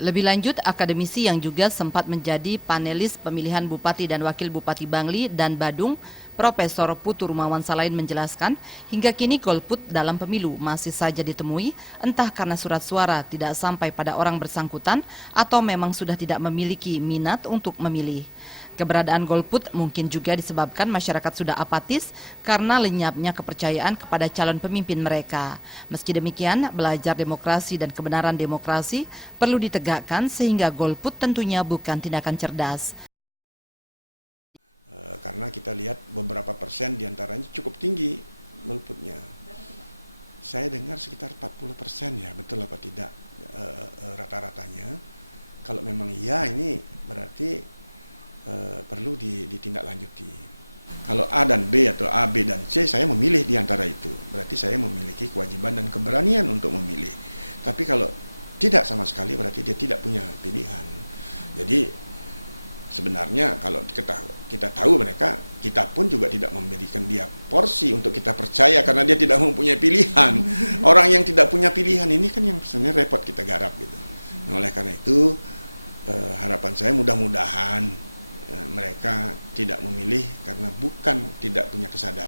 Lebih lanjut, akademisi yang juga sempat menjadi panelis pemilihan Bupati dan Wakil Bupati Bangli dan Badung, Profesor Putu Rumawan Salain menjelaskan, hingga kini golput dalam pemilu masih saja ditemui, entah karena surat suara tidak sampai pada orang bersangkutan atau memang sudah tidak memiliki minat untuk memilih. Keberadaan golput mungkin juga disebabkan masyarakat sudah apatis karena lenyapnya kepercayaan kepada calon pemimpin mereka. Meski demikian, belajar demokrasi dan kebenaran demokrasi perlu ditegakkan sehingga golput tentunya bukan tindakan cerdas. Karena kita lihat beberapa persen diantaranya cukup tinggi golputnya. Saya dengar sekitar 40% ya, betul apa tidak rata-ratanya. Kalau memang iya, ini berarti perlu ditindaklanjuti. Kalau A dan B atau A, B dan C, saya memilih di antara itu. Berarti saya memiliki kewajiban dan keberanian untuk memilih. Tapi kalau tidak sama sekali, berarti dia tidak punya pilihan. Jadi sebenarnya kalau kita tahu mereka, kita pun juga tidak memberikan dia porsi untuk kita percaya karena dia tidak mempunyai pilihan. Orang yang tidak punya pilihan ini kan yang sebenarnya repot kita garap gitu. Nah, oleh karena itu harapan saya mudah-mudahan mereka tidak memilih karena bukan tidak punya kesadaran.